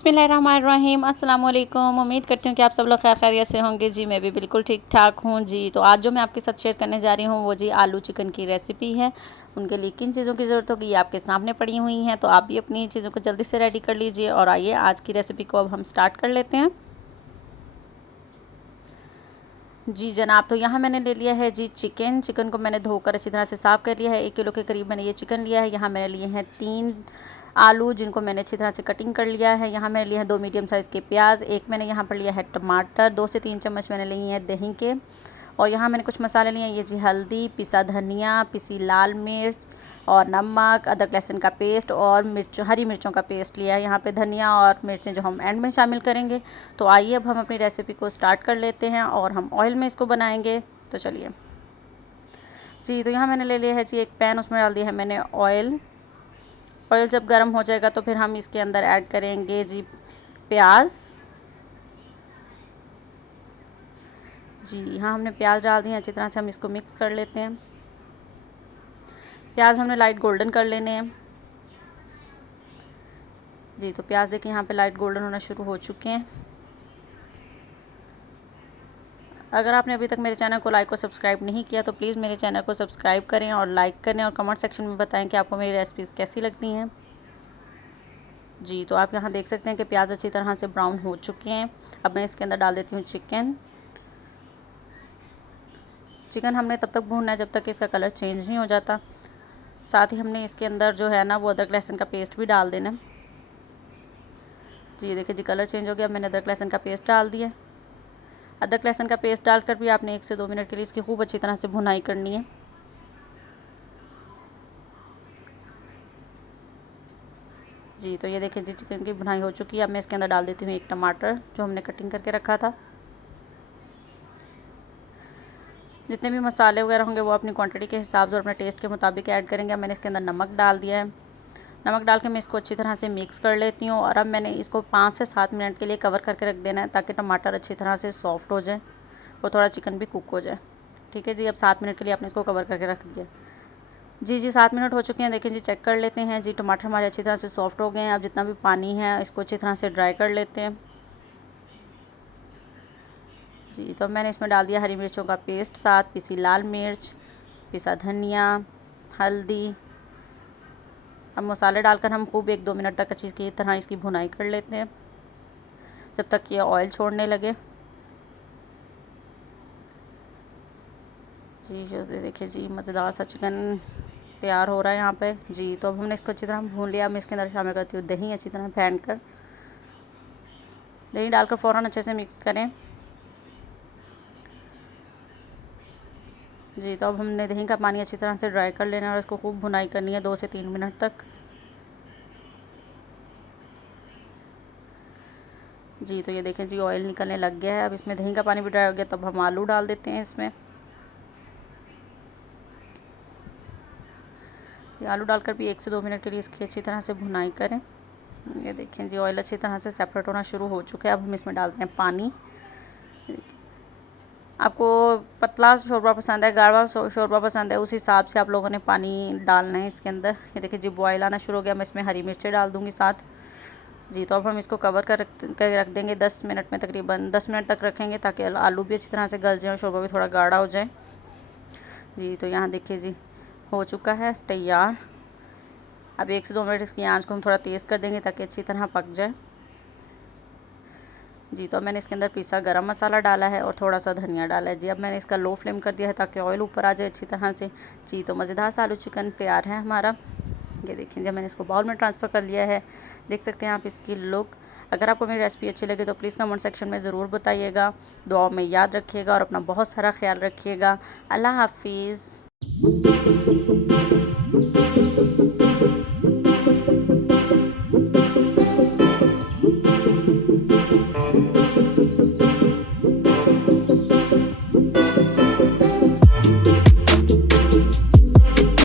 बिस्मिल्लाहिर्रहमानिर्रहीम अस्सलाम वालेकुम। उम्मीद करती हूँ कि आप सब लोग खैर खैरियत से होंगे। जी मैं भी बिल्कुल ठीक ठाक हूँ। जी तो आज जो मैं आपके साथ शेयर करने जा रही हूँ वो जी आलू चिकन की रेसिपी है। उनके लिए किन चीज़ों की ज़रूरत होगी ये आपके सामने पड़ी हुई हैं, तो आप भी अपनी चीज़ों को जल्दी से रेडी कर लीजिए। और आइए आज की रेसिपी को अब हम स्टार्ट कर लेते हैं। जी जनाब, तो यहाँ मैंने ले लिया है जी चिकन को मैंने धोकर अच्छी तरह से साफ़ कर लिया है। 1 किलो के करीब मैंने ये चिकन लिया है। यहाँ मैंने लिए हैं 3 आलू जिनको मैंने अच्छी तरह से कटिंग कर लिया है। यहाँ मैंने लिए हैं 2 मीडियम साइज़ के प्याज, एक मैंने यहाँ पर लिया है टमाटर, 2 से 3 चम्मच मैंने लिए हैं दही के। और यहाँ मैंने कुछ मसाले लिए हैं, ये जी हल्दी, पिसा धनिया, पिसी लाल मिर्च और नमक, अदरक लहसुन का पेस्ट और हरी मिर्चों का पेस्ट लिया है। यहाँ पे धनिया और मिर्चें जो हम एंड में शामिल करेंगे। तो आइए अब हम अपनी रेसिपी को स्टार्ट कर लेते हैं और हम ऑयल में इसको बनाएंगे। तो चलिए जी, तो यहाँ मैंने ले लिया है जी एक पैन, उसमें डाल दिया है मैंने ऑयल जब गर्म हो जाएगा तो फिर हम इसके अंदर ऐड करेंगे जी प्याज। जी यहाँ हमने प्याज डाल दिए, अच्छी तरह से हम इसको मिक्स कर लेते हैं। प्याज हमने लाइट गोल्डन कर लेने हैं। जी तो प्याज देखिए यहाँ पे लाइट गोल्डन होना शुरू हो चुके हैं। अगर आपने अभी तक मेरे चैनल को लाइक और सब्सक्राइब नहीं किया तो प्लीज़ मेरे चैनल को सब्सक्राइब करें और लाइक करें और कमेंट सेक्शन में बताएं कि आपको मेरी रेसिपीज़ कैसी लगती हैं। जी तो आप यहाँ देख सकते हैं कि प्याज अच्छी तरह से ब्राउन हो चुके हैं। अब मैं इसके अंदर डाल देती हूँ चिकन हमने तब तक भूनना है जब तक इसका कलर चेंज नहीं हो जाता। साथ ही हमने इसके अंदर जो है ना वो अदरक लहसुन का पेस्ट भी डाल देना। जी देखिए जी कलर चेंज हो गया, मैंने अदरक लहसुन का पेस्ट डाल दिया। अदरक लहसुन का पेस्ट डालकर भी आपने 1 से 2 मिनट के लिए इसकी खूब अच्छी तरह से भुनाई करनी है। जी तो ये देखिए जी चिकन की भुनाई हो चुकी है। अब मैं इसके अंदर डाल देती हूँ 1 टमाटर जो हमने कटिंग करके रखा था। जितने भी मसाले वगैरह होंगे वो अपनी क्वांटिटी के हिसाब से और अपने टेस्ट के मुताबिक ऐड करेंगे। मैंने इसके अंदर नमक डाल दिया है। नमक डाल के मैं इसको अच्छी तरह से मिक्स कर लेती हूँ। और अब मैंने इसको 5 से 7 मिनट के लिए कवर करके रख देना है ताकि टमाटर अच्छी तरह से सॉफ्ट हो जाए और थोड़ा चिकन भी कुक हो जाए। ठीक है जी, अब 7 मिनट के लिए आपने इसको कवर करके रख दिया। जी 7 मिनट हो चुके हैं। देखिए जी चेक कर लेते हैं। जी टमाटर हमारे अच्छी तरह से सॉफ्ट हो गए हैं। अब जितना भी पानी है इसको अच्छी तरह से ड्राई कर लेते हैं। जी तो मैंने इसमें डाल दिया हरी मिर्चों का पेस्ट, साथ पिसी लाल मिर्च, पिसा धनिया, हल्दी। अब मसाले डालकर हम खूब 1-2 मिनट तक अच्छी की तरह इसकी भुनाई कर लेते हैं जब तक ये ऑयल छोड़ने लगे। जी जो देखिए जी मज़ेदार सा चिकन तैयार हो रहा है यहाँ पे। जी तो अब हमने इसको अच्छी तरह भून लिया। मैं इसके अंदर शामिल करती हूँ दही, अच्छी तरह फेंट कर दही डालकर फ़ौरन अच्छे से मिक्स करें। जी तो अब हमने दही का पानी अच्छी तरह से ड्राई कर लेना है और इसको खूब भुनाई करनी है 2 से 3 मिनट तक। जी तो ये देखें जी ऑयल निकलने लग गया है। अब इसमें दही का पानी भी ड्राई हो गया, तब हम आलू डाल देते हैं इसमें। ये आलू डालकर भी 1 से 2 मिनट के लिए इसकी अच्छी तरह से भुनाई करें। ये देखें जी ऑयल अच्छी तरह से सेपरेट होना शुरू हो चुका है। अब हम इसमें डालते हैं पानी। आपको पतला शोरबा पसंद है, गाढ़ा शोरबा पसंद है, उस हिसाब से आप लोगों ने पानी डालना है इसके अंदर। ये देखिए जी बॉयल आना शुरू हो गया। मैं इसमें हरी मिर्चें डाल दूँगी साथ। जी तो अब हम इसको कवर कर रख देंगे 10 मिनट में, तकरीबन 10 मिनट तक रखेंगे ताकि आलू भी अच्छी तरह से गल जाए और शोरबा भी थोड़ा गाढ़ा हो जाए। जी तो यहाँ देखिए जी हो चुका है तैयार। अब 1 से 2 मिनट इसकी आंच को हम थोड़ा तेज़ कर देंगे ताकि अच्छी तरह पक जाए। जी तो मैंने इसके अंदर पिसा गरम मसाला डाला है और थोड़ा सा धनिया डाला है। जी अब मैंने इसका लो फ्लेम कर दिया है ताकि ऑयल ऊपर आ जाए अच्छी तरह से। जी तो मज़ेदार सा आलू चिकन तैयार है हमारा। ये देखिए जब मैंने इसको बाउल में ट्रांसफ़र कर लिया है, देख सकते हैं आप इसकी लुक। अगर आपको मेरी रेसिपी अच्छी लगे तो प्लीज़ कमेंट सेक्शन में ज़रूर बताइएगा। दुआओं में याद रखिएगा और अपना बहुत सारा ख्याल रखिएगा। अल्लाह हाफिज़।